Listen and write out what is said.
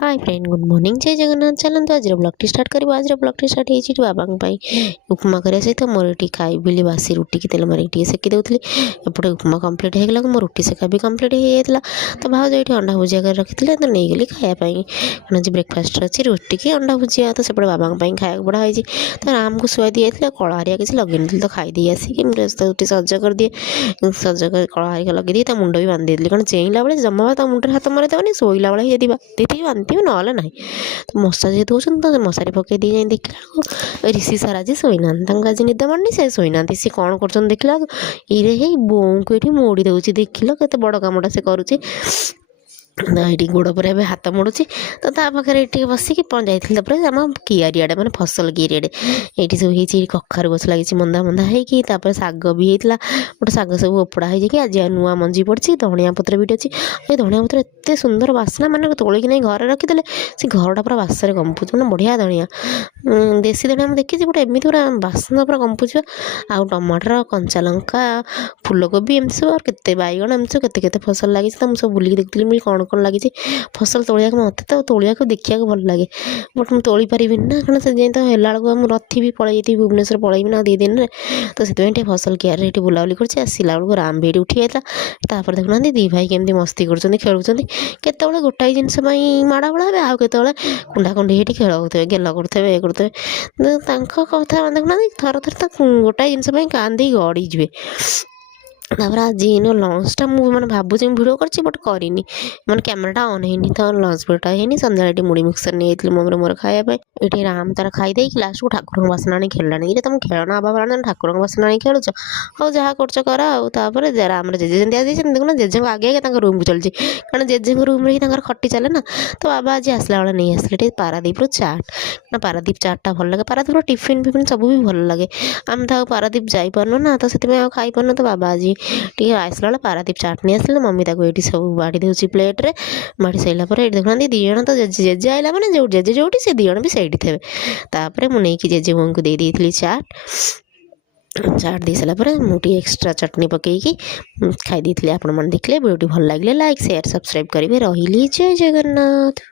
Hi friend good morning जय जगन्नाथ चलते आज ब्लॉग स्टार्ट करूँ। आज ब्लॉग स्टार्ट होती बाबा उपमा करने सहित मोर ये खाई बासी रुटी की तेल मारे सेकी दूसरी एपटे उपमा कम्प्लीट होगा मो रुटी सेका भी कम्प्लीट हो जाता। तो भाज ये अंडा भुजिया कर रखी तो नहीं गली खायापाई कौन आज ब्रेकफास्ट अच्छी रुटी की अंडा भुजिया तो सेपटे बाबा खाया बढ़ाई तो राम को शुआ दी जाता कला हरिया किसी लगे नी तो खाईदी आसिक रुटी सज कर दिए सज कर कला हरिया लगे दिए मुंड भी बांधि देती कौन चेईला बेले जमा ता मुंडे हाथ मारे देवनी शोला बेले यदि बांधि बांधि ना ना तो मशा जेहतु होती तो मशारी पकई दी जाए देखला ऋषि सार आज शोना आज निद मानी से शोना सी कौन कर देखला ये बोऊ को ये मोड़ी दूसरी देखिल के बड़ कमटा से करुच्ची ये गोड़ पर ए हाथ मोड़ुची तो पाखे ये बसिकी जाइए आम किआरियाड़े मैंने फसल किआरियाड़े ये सब हो कखारू गछ लगी मंदा मंदा होकर शाग भी होता गोटे शाग सब ओपड़ा हो आज नुआ मंजी पड़ी धनिया पत्र भी अच्छी ये धनिया पत्र एत सुंदर बास्ना मैंने तोलिक नहीं घर रखीदे से घरटा पूरा बासारे कंपुच मैंने बढ़िया धनिया देसी धनिया मुझे देखी गोटे एमती पूरा बास्ना पूरा कंपुच आउ टमाटर कंचा लंका फुलकोबी एमती सब और केते बैगण एमती सब केते फसल लगी तो मुझे सब बुलिक देखी कौन कौन लगी फसल तोलिया मत तो तोलिया देखा भल लगे बट मुझे तोली पारि ना कारण से तो है रथी भी पलि भुवनेश्वर पलैबी ना 2 दिन में तो से फसल कियार ये बुलाबुली करला बेलू राम भी उठी जाता देखुना 2 भाई केमती मस्ती कर खेलुँच केतवे गोटाए जिनस माड़ा बड़ा हे आउ केतवे कुंडा कुंडी ये खेल होते गेल करते ये करते कथा देखुना थर थर तो गोटाए जिनस कांदी गड़ी जी आज लंचटा मुझे मैंने भावुँ भिडियो कर बट करनी मैंने कैमेराटा ऑन है तो लंच भिडियोटा है सन्ध्या मुड़ी मिक्सर नहीं जाती मम्मी मोर खायापी ये राम तार खाईदे लास्ट को ठाकुर बासन आनी खेलानी ये तुम खेलना आवा ठाकुर बासन आनी खेलुच हाँ जहाँ कर राम जेजे देखना जेजे आगे आगे रूम को चलती कारण जेजे रूम में खटी चले ना तो बाबा आज आसला बेले नहीं आसले पारादीप चाट ना पारादीप चाटा भल लगे पारादीप टिफिन फिफिन सब भी भल लगे आम तो पारादीप जापरनु ना तो से खाई पारनु तो बाबा आज टी आसला बेले पारादीप चाट नहीं आसले मम्मी ये सब बाड़ी दूसरी प्लेट्रे बाड़ी सारा पर ये देखना 2 जन तो जेजे आइला मैंने जो जेजे जो से 2 जन भी सही थे तापर मुझे जेजे बों को दे दी चाट चाट दे सारापर मुझे एक्सट्रा चटनी पकईकी खाई दी आपण मैंने देखले वीडियो भल लगे लाइक शेयर सब्सक्राइब करेंगे रही जय जगन्नाथ।